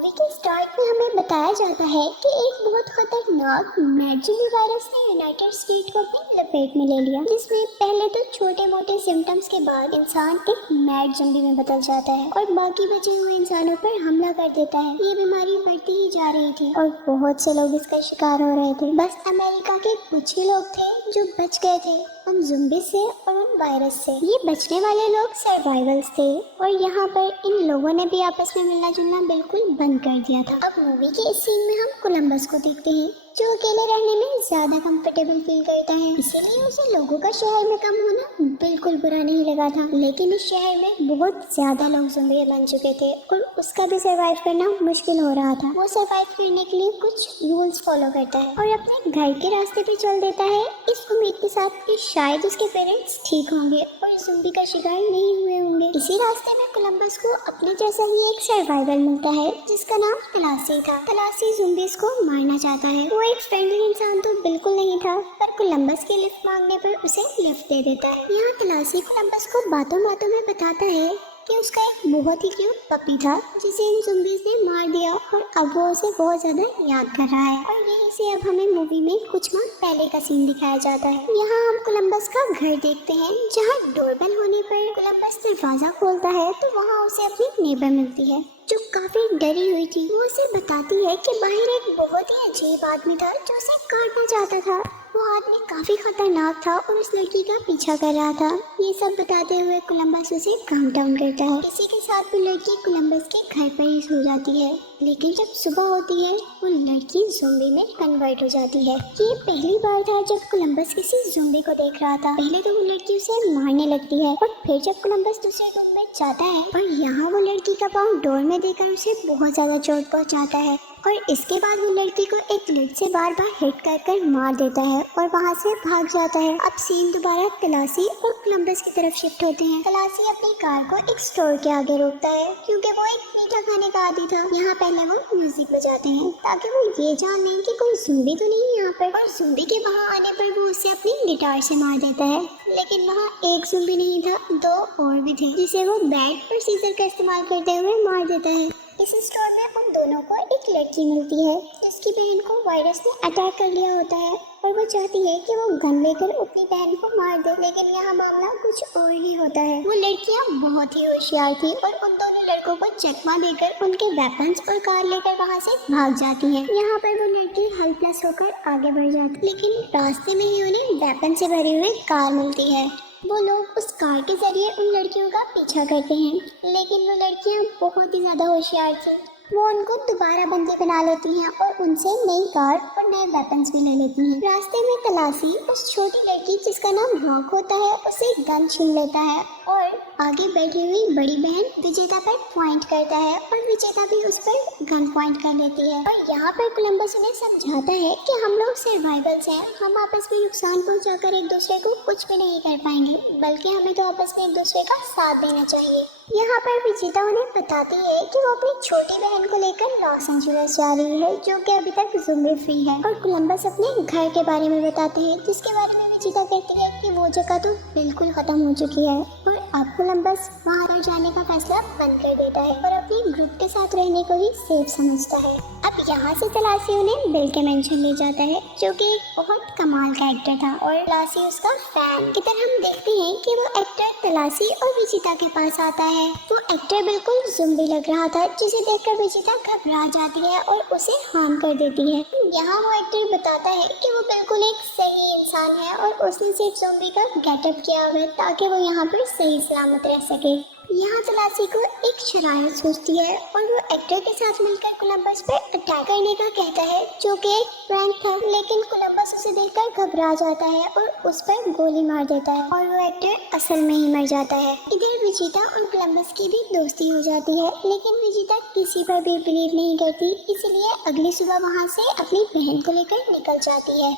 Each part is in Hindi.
मूवी के स्टार्ट में हमें बताया जाता है कि एक बहुत खतरनाक मैजिक वायरस ने यूनाइटेड स्टेट को अपनी लपेट में ले लिया, जिसमें पहले तो छोटे मोटे सिम्टम्स के बाद इंसान एक मैड ज़ॉम्बी में बदल जाता है और बाकी बचे हुए इंसानों पर हमला कर देता है। ये बीमारी बढ़ती ही जा रही थी और बहुत से लोग इसका शिकार हो रहे थे। बस अमेरिका के कुछ ही लोग थे जो बच गए थे उन ज़ॉम्बी से और उन वायरस से। ये बचने वाले लोग सर्वाइवल्स थे और यहाँ पर इन लोगों ने भी आपस में मिलना जुलना बिल्कुल बंद कर दिया था। अब मूवी के इस सीन में हम कोलंबस को देखते हैं जो अकेले रहने में ज्यादा कंफर्टेबल फील करता है, इसीलिए उसे लोगों का शहर में कम होना बिल्कुल बुरा नहीं लगा था। लेकिन इस शहर में बहुत ज्यादा लोग ज़ॉम्बी बन चुके थे और उसका भी सरवाइव करना मुश्किल हो रहा था। वो सरवाइव करने के लिए कुछ रूल्स फॉलो करता है और अपने घर के रास्ते पे चल देता है इस उम्मीद के साथ कि शायद उसके पेरेंट्स ठीक होंगे और ज़ॉम्बी का शिकार नहीं हुए होंगे। इसी रास्ते में कोलंबस को अपने जैसा ही एक सर्वाइवल मिलता है जिसका नाम तलासी था। तलासी ज़ॉम्बीज़ को मारना चाहता है। वो एक फ्रेंडली इंसान तो बिल्कुल नहीं था, पर कोलंबस के लिफ्ट मांगने पर उसे लिफ्ट दे देता है। यहाँ तलासी कोलंबस को बातों बातों में बताता है कि उसका एक बहुत ही क्यूट पपी था जिसे इन ज़ॉम्बीज़ ने मार दिया और अब वो उसे बहुत ज्यादा याद कर रहा है। और यहीं से अब हमें मूवी में कुछ माह पहले का सीन दिखाया जाता है। यहाँ हम कोलंबस का घर देखते हैं जहाँ डोरबेल होने पर कोलंबस दरवाजा खोलता है तो वहाँ उसे अपनी नेबर मिलती है जो काफी डरी हुई थी। वो उसे बताती है कि बाहर एक बहुत ही अजीब आदमी था जो उसे काटना चाहता था। वो आदमी काफी खतरनाक था और उस लड़की का पीछा कर रहा था। ये सब बताते हुए कोलंबस उसे काम डाउन करता है। इसी के साथ वो लड़की कोलंबस के घर पर ही सो जाती है, लेकिन जब सुबह होती है वो लड़की ज़ॉम्बी में कन्वर्ट हो जाती है। ये पहली बार था जब कोलंबस किसी ज़ॉम्बी को देख रहा था। पहले तो वो लड़की उसे मारने लगती है और फिर जब कोलंबस दूसरे रूम में जाता है और यहाँ वो लड़की का पाँव डोर में देकर उसे बहुत ज्यादा चोट पहुँचाता है और इसके बाद वो लड़की को एक लिफ्ट से बार बार हिट कर मार देता है और वहाँ से भाग जाता है। अब सीन दोबारा तलासी और कोलंबस की तरफ शिफ्ट होते हैं। तलासी अपनी कार को एक स्टोर के आगे रोकता है क्योंकि वो एक मीठा खाने का आदी था। यहाँ पहले वो म्यूजिक बजाते हैं ताकि वो ये जान लें कि कोई ज़ॉम्बी तो नहीं यहाँ पर। और ज़ॉम्बी के वहाँ आने पर वो उसे अपनी गिटार से मार देता है, लेकिन वहाँ एक ज़ॉम्बी नहीं था, दो और भी थे जिसे वो बैट और सीजर का इस्तेमाल करते हुए मार देता है। इस स्टोर में उन दोनों को एक लड़की मिलती है जिसकी बहन को वायरस ने अटैक कर लिया होता है और वो चाहती है कि वो गन लेकर अपनी बहन को मार दे, लेकिन यहाँ मामला कुछ और ही होता है। वो लड़कियाँ बहुत ही होशियार थी और उन दोनों लड़कों को चकमा देकर उनके वेपन्स और कार लेकर वहाँ से भाग जाती है। यहाँ पर वो लड़की हेल्पलेस होकर आगे बढ़ जाती, लेकिन रास्ते में ही उन्हें वेपन से भरी हुई कार मिलती है। वो लोग उस कार के जरिए उन लड़कियों का पीछा करते हैं, लेकिन वो लड़कियां बहुत ही ज्यादा होशियार थी। वो उनको दोबारा बंदी बना लेती हैं और उनसे नई कार और नए वेपन्स भी ले लेती हैं। रास्ते में तलासी उस छोटी लड़की जिसका नाम हॉक होता है उसे गन छीन लेता है और आगे बैठी हुई बड़ी बहन विजेता पर पॉइंट करता है और विजेता भी उस पर गन पॉइंट कर लेती है। और यहाँ पर कोलंबस उन्हें समझाता है कि हम लोग सर्वाइवल्स हैं, हम आपस में नुकसान पहुँचाकर एक दूसरे को कुछ भी नहीं कर पाएंगे, बल्कि हमें तो आपस में एक दूसरे का साथ देना चाहिए। यहाँ पर विजेता उन्हें बताती है कि वो अपनी छोटी बहन को लेकर लॉस एंजेलिस जा रही है जो कि अभी तक ज़ॉम्बी फ्री है। और कोलंबस अपने घर के बारे में बताते हैं जिसके बारे में विजेता कहती है कि वो जगह तो बिल्कुल खत्म हो चुकी है और अब कोलंबस वहाँ पर जाने का फैसला बंद कर देता है और अपने ग्रुप के साथ रहने को ही सेफ समझता है। अब यहाँ से तलासी उन्हें बिल के मेंशन ले जाता है जो कि एक बहुत कमाल का एक्टर था और तलासी उसका फैन। इधर हम देखते हैं कि वो एक्टर तलासी और विजेता के पास आता है। वो एक्टर बिल्कुल ज़ॉम्बी लग रहा था जिसे देखकर विजेता घबरा जाती है और उसे हार्म कर देती है। यहाँ वो एक्टर बताता है कि वो बिल्कुल एक सही इंसान है और उसने सिर्फ ज़ॉम्बी का गेटअप किया हुआ है ताकि वो यहाँ पर सही सलामत रह सके। यहाँ तलासी को एक शरारत सूझती है और वो एक्टर के साथ मिलकर कोलंबस पर अटैक करने का कहता है जो कि एक प्रैंक था, लेकिन कोलंबस उसे देखकर घबरा जाता है और उस पर गोली मार देता है और वो एक्टर असल में ही मर जाता है। इधर विजेता और कोलंबस की भी दोस्ती हो जाती है, लेकिन विजेता किसी पर भी बिलीव नहीं करती, इसलिए अगली सुबह वहाँ से अपनी बहन को लेकर निकल जाती है।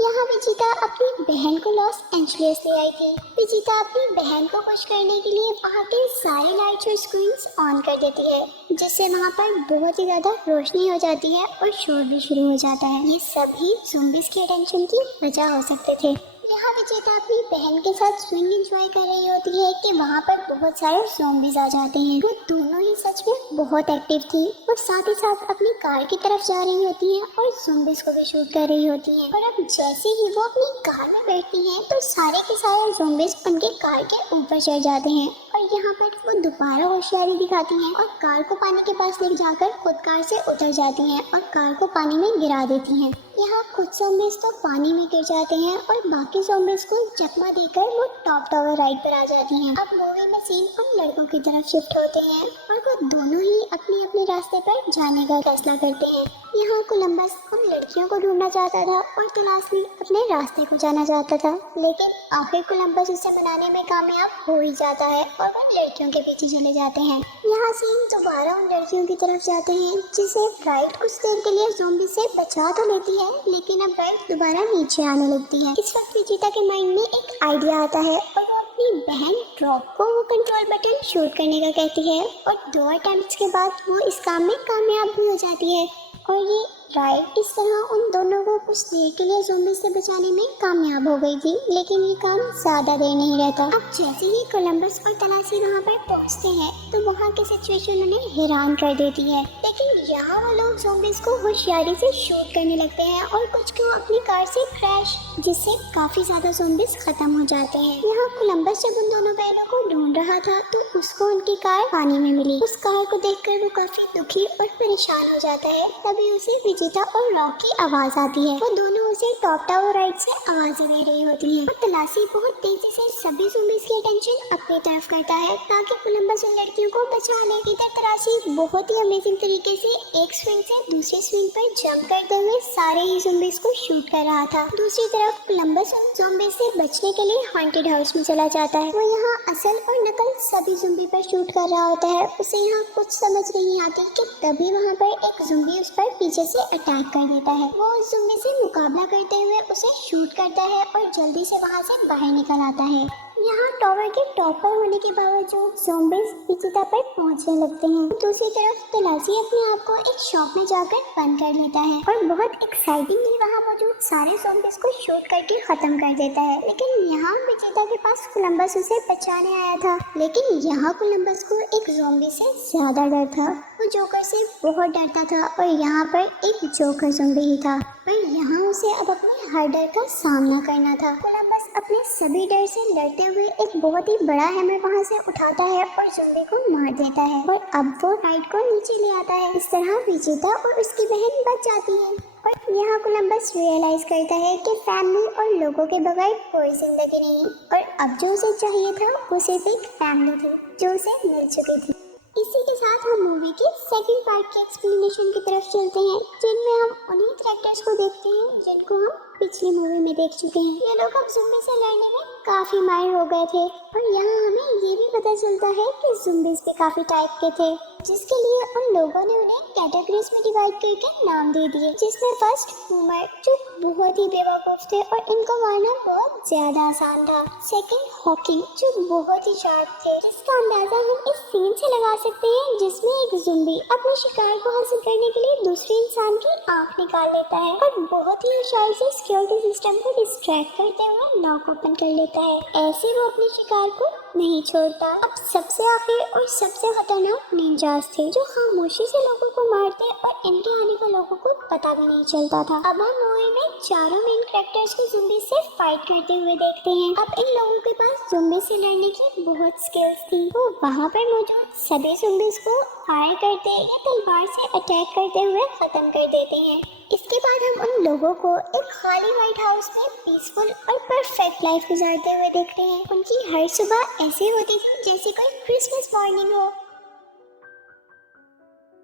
यहाँ विजेता अपनी बहन को लॉस एंजेलिस ले आई थी। विजेता अपनी बहन को खुश करने के लिए वहाँ के सारे लाइट्स और स्क्रीन्स ऑन कर देती है, जिससे वहाँ पर बहुत ही ज्यादा रोशनी हो जाती है और शोर भी शुरू हो जाता है। ये सभी ज़ॉम्बीज़ के अटेंशन की वजह हो सकते थे। यहाँ विजेता अपनी बहन के साथ स्विंग एंजॉय कर रही होती है कि वहाँ पर बहुत सारे ज़ॉम्बीज आ जाते हैं। वो दोनों ही सच में बहुत एक्टिव थी और साथ ही साथ अपनी कार की तरफ जा रही होती हैं और ज़ॉम्बीज को भी शूट कर रही होती हैं। और अब जैसे ही वो अपनी कार में बैठती हैं तो सारे के सारे ज़ॉम्बीज उनके कार के ऊपर चढ़ जाते हैं और यहाँ पर वो दोबारा होशियारी दिखाती हैं और कार को पानी के पास ले जाकर खुद कार से उतर जाती हैं और कार को पानी में गिरा देती हैं। यहाँ कुछ ज़ॉम्बीज तो पानी में गिर जाते हैं और बाकी ज़ॉम्बीज को चकमा देकर वो टॉप टावर राइड पर आ जाती हैं। अब मूवी में सीन उन लड़कों की तरफ शिफ्ट होते हैं और वो दोनों ही अपने अपने रास्ते पर जाने का फैसला करते हैं। यहाँ कोलंबस उन लड़कियों को ढूंढना चाहता था और तलाशी अपने रास्ते को जाना चाहता था, लेकिन आखिर कोलंबस उसे बनाने में कामयाब हो ही जाता है और वो लड़कियों के पीछे चले जाते हैं। यहाँ सीन दोबारा उन लड़कियों की तरफ जाते हैं जिसे राइड कुछ देर के लिए ज़ॉम्बी से बचा तो लेती है, लेकिन अब राइड दोबारा नीचे आने लगती है। इस वक्त विजेता के माइंड में एक आइडिया आता है और वो अपनी बहन ड्रॉप को वो कंट्रोल बटन शूट करने का कहती है और 2 अटेम्प्ट्स के बाद वो इस काम में कामयाब भी हो जाती है और ये राइड इस तरह उन दोनों को कुछ देर के लिए ज़ॉम्बी से बचाने में कामयाब हो गई थी, लेकिन ये काम ज़्यादा देर नहीं रहता। अब जैसे ही कोलंबस और तलाशी वहाँ पर पहुँचते हैं तो वहाँ की सिचुएशन उन्हें हैरान कर देती है, लेकिन यहाँ वो लोग ज़ॉम्बीज को होशियारी से शूट करने लगते हैं और कुछ को अपनी कार से क्रैश, जिससे काफी ज्यादा ज़ॉम्बीज खत्म हो जाते हैं। यहाँ कोलंबस जब उन दोनों बहनों को ढूंढ रहा था तो उसको उनकी कार पानी में मिली। उस कार को देखकर वो काफी दुखी और परेशान हो जाता है। तभी उसे विजेता और रॉक की आवाज आती है। वो दोनों उसे टॉप टावर राइड से आवाजें दे रही होती हैं और तलाशी बहुत तेजी से सभी ज़ॉम्बीज की अटेंशन अपनी तरफ करता है ताकि कोलंबस उन लड़कियों को बचा ले। इधर तलाशी बहुत ही अमेजिंग तरीके से एक स्विंग से दूसरे स्विंग पर जंप करते हुए सारे ही ज़ॉम्बीज को शूट कर रहा था। दूसरी तरफ कोलंबस उन ज़ॉम्बीज से बचने के लिए हॉन्टेड हाउस में चला जाता है। वो यहाँ असल और नकल सभी ज़ॉम्बी पर शूट कर रहा होता है। उसे यहाँ कुछ समझ नहीं आती कि तभी वहाँ पर एक ज़ॉम्बी उस पर पीछे से अटैक कर देता है। वो उस ज़ॉम्बी से मुकाबला करते हुए उसे शूट करता है और जल्दी से वहाँ से बाहर निकल आता है। यहाँ टावर के टॉप पर होने के बावजूद ज़ॉम्बीज विजेता पर पहुँचने लगते हैं। दूसरी तरफ तलाशी अपने आप को एक शॉप में जाकर बंद कर लेता है और बहुत एक्साइटिंगली वहाँ मौजूद सारे ज़ॉम्बीज को शूट करके खत्म कर देता है। लेकिन यहाँ विजेता के पास कोलंबस उसे बचाने आया था, लेकिन यहाँ कोलंबस को एक ज़ॉम्बी से ज्यादा डर था। वो जोकर से बहुत डरता था और यहाँ पर एक जोकर ज़ॉम्बी ही था, पर यहाँ उसे अब अपने हर डर का सामना करना था। कोलंबस अपने सभी डर से लड़ते हुए एक बहुत ही बड़ा हैमर वहाँ से उठाता है और ज़ॉम्बी को मार देता है और अब वो राइड को नीचे ले आता है। इस तरह विजेता और उसकी बहन बच जाती है और यहाँ कोलंबस रियलाइज करता है कि फैमिली और लोगों के बगैर कोई जिंदगी नहीं और अब जो उसे चाहिए था वो सिर्फ एक फैमिली थी जो उसे मिल चुकी थी। इसी के साथ हम मूवी के सेकंड पार्ट के एक्सप्लेनेशन की तरफ चलते हैं, जिनमें हम उन्हीं कैरेक्टर्स को देखते हैं जिनको हम पिछली मूवी में देख चुके हैं। ये लोग अब ज़ॉम्बी से लड़ने में काफी माहिर हो गए थे और यहाँ हमें ये भी पता चलता है कि ज़ॉम्बीज भी काफी टाइप के थे, जिसके लिए उन लोगों ने उन्हें कैटेगरीज में डिवाइड करके नाम दे दिए, जिसमें फर्स्ट बूमर जो बहुत ही बेवकूफ थे और इनको मारना बहुत ज्यादा आसान था। सेकंड हॉकिंग जो बहुत ही शार्प थे, जिसका अंदाजा हम इस सीन से लगा सकते हैं जिसमें एक ज़ॉम्बी अपने शिकार को हासिल करने के लिए दूसरे इंसान की आंख निकाल लेता है और बहुत ही होशियारी से सिक्योरिटी सिस्टम को डिस्ट्रैक्ट करते हुए लॉक ओपन कर लेता है। ऐसे वो अपने शिकार को नहीं छोड़ता। अब सबसे आखिर और सबसे खतरनाक निंजास थे जो खामोशी से लोगों को मारते और इनके आने का लोगों को पता भी नहीं चलता था। अब हम मूवी में चारों मेन कैरेक्टर्स को ज़ॉम्बी से फाइट करते हुए देखते हैं। अब इन लोगों के पास ज़ॉम्बी से लड़ने की बहुत स्किल्स थी। वो वहाँ पर मौजूद सभी ज़ॉम्बीज को फायर करते या तलवार से अटैक करते हुए खत्म कर देते हैं। इसके बाद हम उन लोगों को एक खाली व्हाइट हाउस में पीसफुल और परफेक्ट लाइफ गुजारते हुए देखते हैं। उनकी हर सुबह ऐसे होती थी जैसे कोई क्रिसमस मॉर्निंग हो।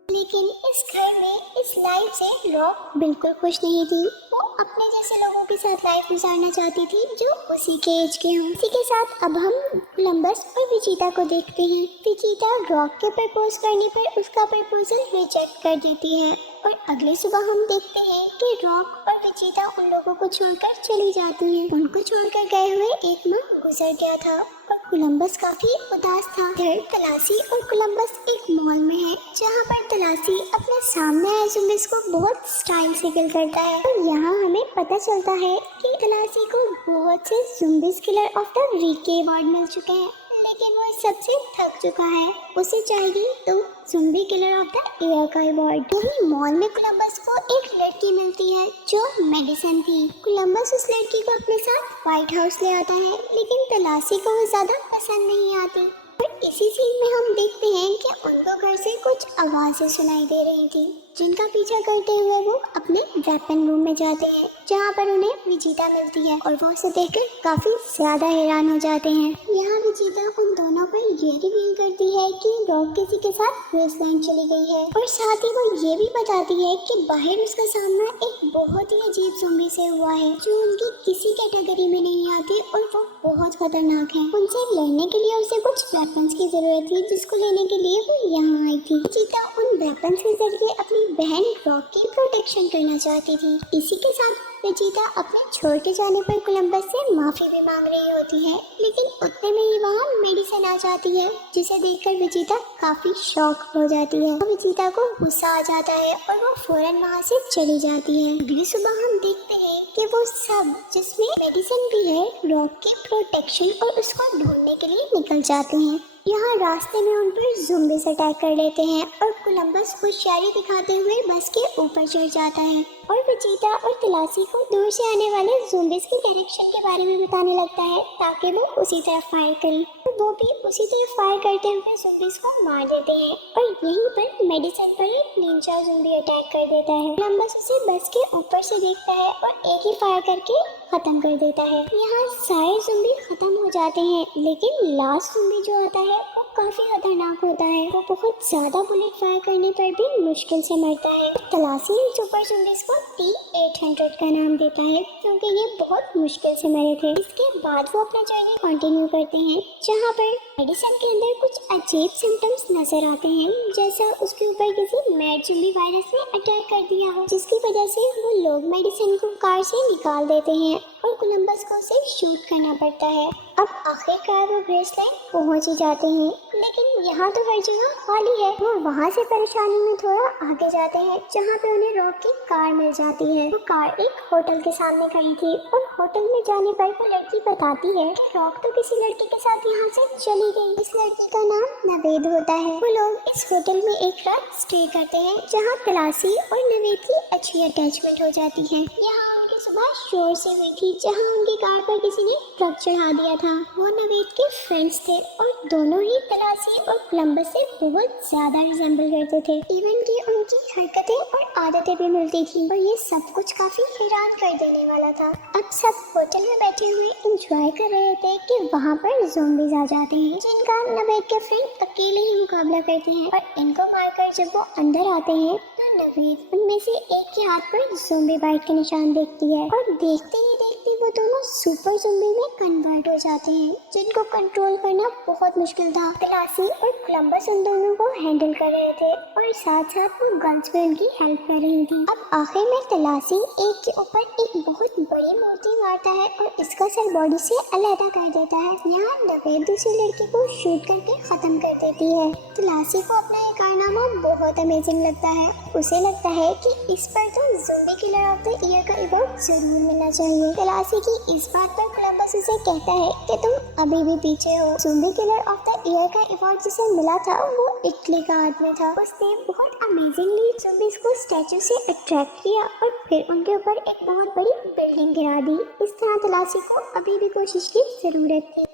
लेकिन इस घर में इस लाइफ से रॉक बिल्कुल खुश नहीं थी। वो अपने जैसे लोगों के साथ लाइफ गुजारना चाहती थी जो उसी के एज के हों। इसी के साथ अब हम कोलंबस और विजेता को देखते हैं। विजेता रॉक के प्रपोज करने पर उसका प्रपोजल रिजेक्ट कर देती है और अगले सुबह हम देखते हैं कि रॉक और विजेता उन लोगों को छोड़कर चली जाती हैं। उनको छोड़कर गए हुए एक माह गुजर गया था और कोलंबस काफी उदास था। इधर तलाशी और कोलंबस एक मॉल में है, जहाँ पर तलाशी अपने सामने आए ज़ुम्बीज़ को बहुत स्टाइल से किल करता है। और यहाँ हमें पता चलता है कि तलाशी को बहुत से ज़ुम्बीज़ किलर ऑफ द वीक के अवार्ड मिल चुके हैं, लेकिन वो इस सबसे थक चुका है। उसे चाहिए तो ज़ुम्बी किलर ऑफ द ईयर का अवार्ड। वहीं मॉल में कोलंबस को एक लड़की मिलती है जो मेडिसन थी। कोलंबस उस लड़की को अपने साथ व्हाइट हाउस ले आता है, लेकिन तलाशी को वो ज्यादा पसंद नहीं आती। और इसी सीन में हम देखते हैं कि उनको घर से कुछ आवाजें सुनाई दे रही थी, जिनका पीछा करते हुए वो अपने वेपन रूम में जाते हैं, जहाँ पर उन्हें विजेता मिलती है और वो उसे देखकर काफी ज्यादा हैरान हो जाते हैं। यहाँ विजेता उन दोनों पर ये रिवील करती है कि रॉक किसी के साथ ग्रेसलैंड चली गई है, और साथ ही वो ये भी बताती है कि बाहर उसका सामना एक बहुत ही अजीब ज़ॉम्बी से हुआ है, जो उनकी किसी कैटेगरी में नहीं आती और वो बहुत खतरनाक है। उनसे लड़ने के लिए उसे कुछ वेपन्स की जरूरत थी, जिसको लेने के लिए वो यहाँ आई थी। विजेता उन वेपन्स के जरिए अपनी बहन रॉक की प्रोटेक्शन करना चाहती थी। इसी के साथ विजेता अपने छोड़ के जाने पर कोलंबस से माफी भी मांग रही होती है, लेकिन उतने में ही वहाँ मेडिसन आ जाती है, जिसे देखकर विजेता काफी शॉक हो जाती है। विजेता को गुस्सा आ जाता है और वो फौरन वहाँ से चली जाती है। अगली सुबह हम देखते हैं कि वो सब, जिसमें मेडिसन भी है, रॉक की प्रोटेक्शन और उसको ढूंढने के लिए निकल जाते हैं। यहाँ रास्ते में उन पर ज़ुम्बीज़ अटैक कर लेते हैं और कोलंबस होशियारी दिखाते हुए बस के ऊपर चढ़ जाता है और विजेता और तलाशी को दूर से आने वाले ज़ुम्बीज़ की डायरेक्शन के बारे में बताने लगता है, ताकि वो उसी तरफ फायर करें। तो वो भी उसी तरफ फायर करते हुए ज़ुम्बीज़ को मार देते हैं और यहीं पर मेडिसन पर एक निंजा ज़ुम्बी अटैक कर देता है। कोलंबस उसे बस के ऊपर से देखता है और एक ही फायर करके खत्म कर देता है। यहाँ सारे ज़ुम्बी खत्म हो जाते हैं, लेकिन लास्ट ज़ुम्बी जो आता है वो काफी खतरनाक होता है। वो बहुत ज्यादा बुलेट फायर करने पर भी मुश्किल से मरता है। तलाशी इन सुपर ज़ुम्बीज़ को T-800 का नाम देता है, क्योंकि ये बहुत मुश्किल से मरे थे। इसके बाद वो अपना जर्नी कंटिन्यू करते हैं, जहाँ पर मेडिसन के अंदर कुछ अजीब सिम्टम्स नजर आते हैं, जैसा उसके ऊपर किसी मैड ज़ुम्बी वायरस ने अटैक कर दिया हो, जिसकी वजह से वो लोग मेडिसन को कार से निकाल देते हैं और कोलंबस को उसे शूट करना पड़ता है। अब आखिरकार वो ग्रेसलैंड पहुंच ही जाते हैं, लेकिन यहाँ तो हर जगह खाली है। वो वहाँ से परेशानी में थोड़ा आगे जाते हैं, जहाँ पे उन्हें रॉक की कार मिल जाती है। वो कार एक होटल के सामने खड़ी थी और होटल में जाने पर वो लड़की बताती है कि रॉक तो किसी लड़के के साथ यहाँ से चली गई। इस लड़की का नाम नवेद होता है। वो लोग इस होटल में एक रात स्टे करते हैं, जहाँ तलाशी और नवेद की अच्छी अटैचमेंट हो जाती है। यहाँ उनकी सुबह शोर से हुई थी, जहाँ उनकी कार पर किसी ने ट्रक चढ़ा दिया था। वो नवेद के फ्रेंड्स थे और दोनों ही तलाशी और कोलंबस से बहुत ज्यादा रिजेंबल करते थे। इवन की उनकी हरकतें और आदतें भी मिलती थी और ये सब कुछ काफी हैरान कर देने वाला था। अब सब होटल में बैठे हुए एंजॉय कर रहे थे कि वहाँ पर ज़ॉम्बीज़ आ जाते हैं, जिनका नवेद के फ्रेंड अकेले ही मुकाबला करते हैं और इनको मारकर जब वो अंदर आते हैं तो नवेद उनमें से एक के हाथ पर ज़ॉम्बी बाइट के निशान देखती है और देखते ही देखते वो दोनों सुपर ज़ॉम्बी में कन्वर्ट हो जाते हैं, जिनको कंट्रोल करना बहुत मुश्किल था। तलाशी और कोलंबस उन दोनों को हैंडल कर रहे थे और साथ साथ वो गर्ल्स भी उनकी हेल्प कर रही थी। अब आखिर में तलाशी एक के ऊपर एक बहुत बड़ी मूर्ति मारता है और इसका सर बॉडी से अलग कर देता है। यहाँ नवेद दूसरी लड़की को शूट करके खत्म कर देती है। तलाशी को अपना ये कारनामा बहुत अमेजिंग लगता है। उसे लगता है कि इस पर तो zombie killer of the year का अवार्ड जरूर मिलना चाहिए। तलाशी की इस बात पर कोलंबस उसे कहता है कि तुम अभी भी पीछे हो। Zombie killer of the year का अवार्ड जिसे मिला था वो इटली का आदमी था। उसने बहुत अमेजिंगली ज़ॉम्बीज़ को स्टैचू से अट्रैक्ट किया और फिर उनके ऊपर एक बहुत बड़ी बिल्डिंग गिरा दी। इस तरह तलाशी को अभी भी कोशिश की जरूरत थी।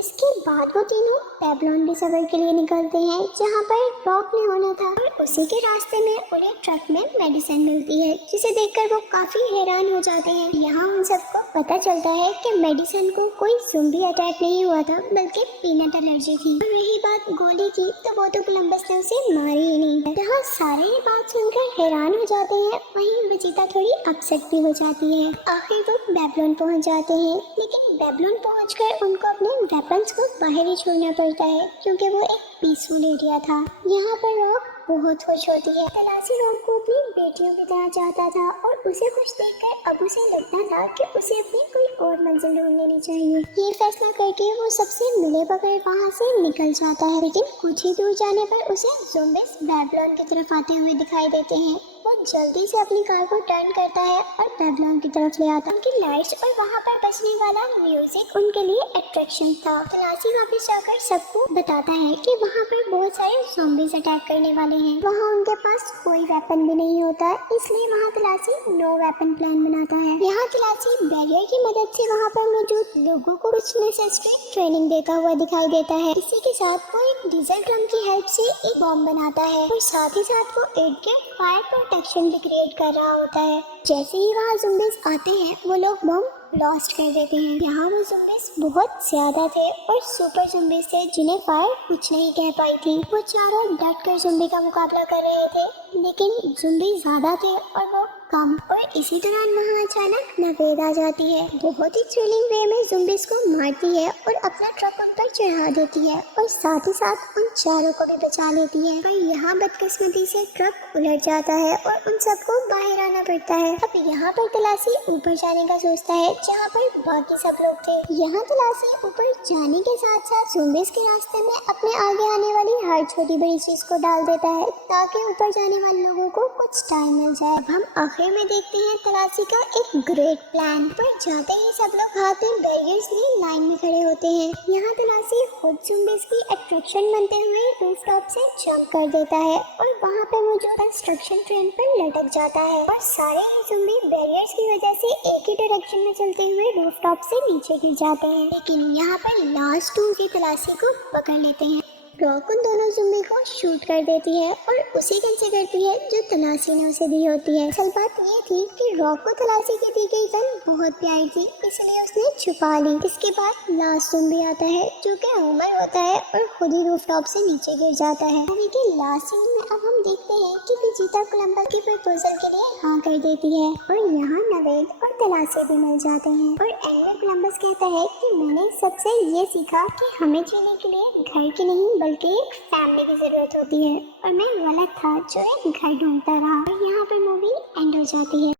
इसके बाद वो तीनों बेबीलोन डिस्कवर के लिए निकलते हैं, जहाँ पर रॉक ने होना था और उसी के रास्ते में उन्हें ट्रक में मेडिसिन मिलती है, जिसे देखकर वो काफी हैरान हो जाते हैं। यहाँ उन सबको पता चलता है कि मेडिसिन को कोई ज़ॉम्बी अटैक नहीं हुआ था, बल्कि पीनट एलर्जी थी। और रही बात गोली की, तो वो तो कोलंबस ने उसे मारी ही नहीं। यहाँ सारे ये बात सुनकर हैरान हो जाते हैं। वहीं विजेता थोड़ी अपसेट भी हो जाती है। आखिर वो बेबीलोन पहुँच जाते हैं, लेकिन बेबीलोन पहुँचकर उनको अपने वेपन्स को बाहर ही छोड़ना पड़ता है, क्योंकि वो एक पीसफुल एरिया था। यहाँ पर रॉक बहुत खुश होती है। तलाशी रॉक को अपनी बेटियों की तरह चाहता था और उसे खुश देखकर अब उसे लगता था कि उसे अपनी कोई और मंजिल ढूंढ लेनी चाहिए। ये फैसला करके वो सबसे मिले बगैर वहाँ से निकल जाता है, लेकिन कुछ ही दूर जाने पर उसे ज़ॉम्बीज़ बेबीलोन की तरफ आते हुए दिखाई देते हैं। वो जल्दी से अपनी कार को टर्न करता है और बेबीलोन की तरफ ले आता है। उनकी लाइट्स और वहाँ पर बजने वाला म्यूजिक उनके लिए अट्रैक्शन था। तलाशी वापस जाकर सबको बताता है कि वहाँ पर बहुत सारे ज़ॉम्बीज़ अटैक करने वाले हैं। वहाँ उनके पास कोई वेपन भी नहीं होता, इसलिए वहाँ तलाशी नो वेपन प्लान बनाता है। यहाँ तलाशी बैरियर की मदद से वहाँ पर मौजूद लोगों को कुछ नेसेसरी ट्रेनिंग देता हुआ दिखाई देता है। इसी के साथ वो एक डीजल ड्रम की हेल्प से एक बॉम्ब बनाता है और साथ ही साथ वो एड के फायर प्रोटेक्शन भी क्रिएट कर रहा होता है। जैसे ही वहाँ ज़ॉम्बीज़ आते हैं वो लोग बम ब्लास्ट कर देते हैं। यहाँ वो ज़ॉम्बीज़ बहुत ज्यादा थे और सुपर ज़ॉम्बीज़ थे जिन्हें फायर कुछ नहीं कह पाई थी। वो चारों डट कर ज़ॉम्बी का मुकाबला कर रहे थे, लेकिन ज़ॉम्बी ज्यादा थे और वो कम। और इसी दौरान वहाँ अचानक नवेद आ जाती है। बहुत ही थ्रिलिंग वे में ज़ॉम्बीज़ को मारती है और अपना ट्रक उन पर चढ़ा देती है और साथ ही साथ उन चारों को भी बचा लेती है। पर यहाँ बदकिस्मती से ट्रक उलट जाता है और उन सबको बाहर आना पड़ता है। अब यहाँ पर तलाशी ऊपर जाने का सोचता है जहाँ पर बाकी सब लोग थे। यहाँ तलाशी ऊपर जाने के साथ साथ ज़ॉम्बीज़ के रास्ते में अपने आगे आने वाली हर छोटी बड़ी चीज को डाल देता है ताकि ऊपर जाने वाले लोगों को कुछ टाइम मिल जाए। अब हम आखिर में देखते हैं तलाशी का एक ग्रेट प्लान। पर जाते ही सब लोग हाथ में बैरियर्स लिए लाइन में खड़े होते हैं। यहाँ तलाशी खुद ज़ॉम्बीज़ की अट्रैक्शन बनते हुए रूफटॉप से जंप कर देता है और वहाँ पे मौजूद कंस्ट्रक्शन ट्रेन पर लटक जाता है और सारे ही ज़ॉम्बी बैरियर्स की वजह से एक ही डायरेक्शन में चलते हुए रूफटॉप से नीचे गिर जाते हैं। लेकिन यहाँ पर लास्ट टू भी तलाशी को पकड़ लेते हैं। रॉक उन दोनों ज़ॉम्बी को शूट कर देती है और उसी गन से करती है जो तलाशी ने उसे दी होती है। असल बात ये थी कि रॉक को तलाशी की दी गई गन बहुत प्यारी थी, इसलिए उसने छुपा ली। इसके बाद लास्ट ज़ॉम्बी आता है जो कि उमर होता है और खुद ही रूफटॉप से नीचे गिर जाता है। मूवी के लास्ट सीन में अब हम देखते हैं कि विजिता कोलंबस की प्रपोजल के लिए हाँ कर देती है और यहाँ नवेद और तलाशी भी मिल जाते हैं। और एंड में कोलंबस कहता है कि मैंने सबसे ये सीखा कि हमें जीने के लिए घर की नहीं बल्कि एक फैमिली की जरूरत होती है और मैं गलत था जो एक घर ढूंढता रहा। और यहाँ पर मूवी एंड हो जाती है।